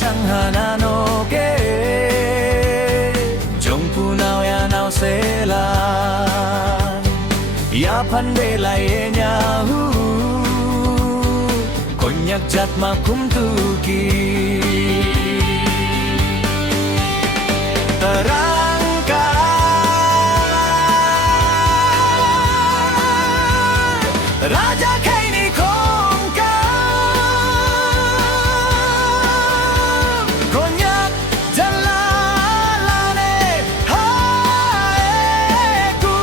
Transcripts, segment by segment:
chẳng hà na nô kê trong pu nào ya nào sẽ là ya pan de lại e nhà hu konyak jat ma kum tu ki terangkan raja kay ni kong ka konyak jalalane haeku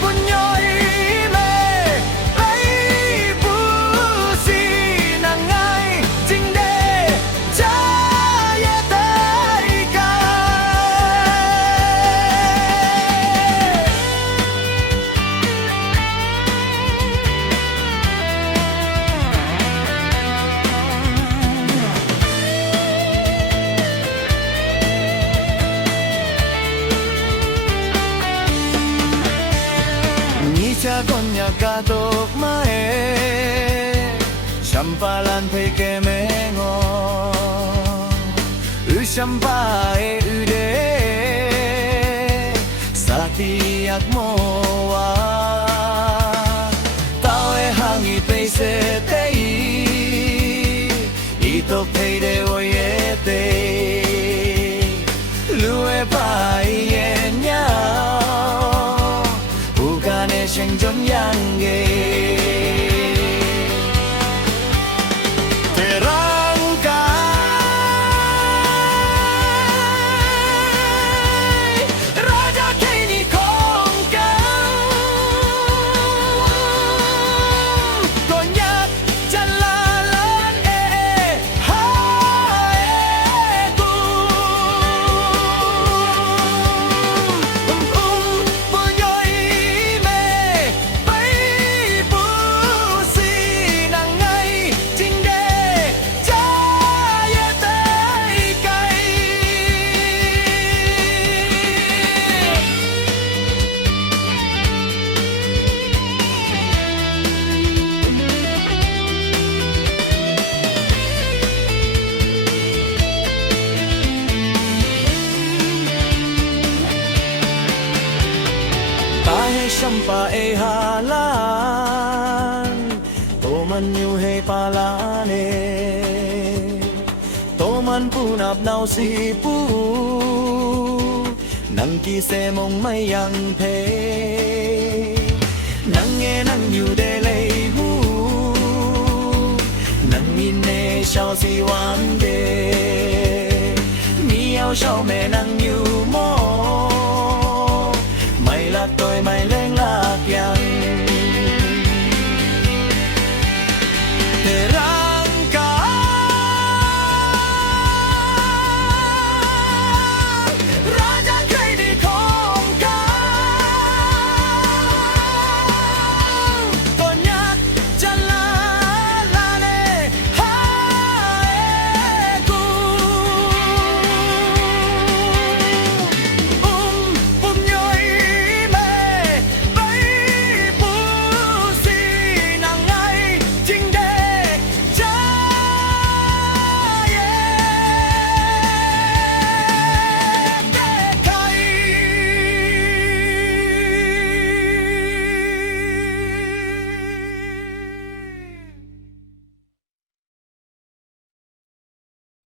punyoy me bay bu si nangai jing de cha ye tai ka cha con nhà ca tộc mae champalan pe ke me ngo champa e ude sati ak mo wa tao e hangi pe se te i to pe de o ye te lu e pa ye nya sinh chốn yang ge raja kay ni kong ka konyak jalalan haeku punyoy champa e halan to man nyu he palane to man punap nau si pu nang ki se mong mai yang phe nang nghe nang nyu de lei hu nang min ne shao si wan de mi ao shao me nang nyu mo mày là tôi mày lên lạc ya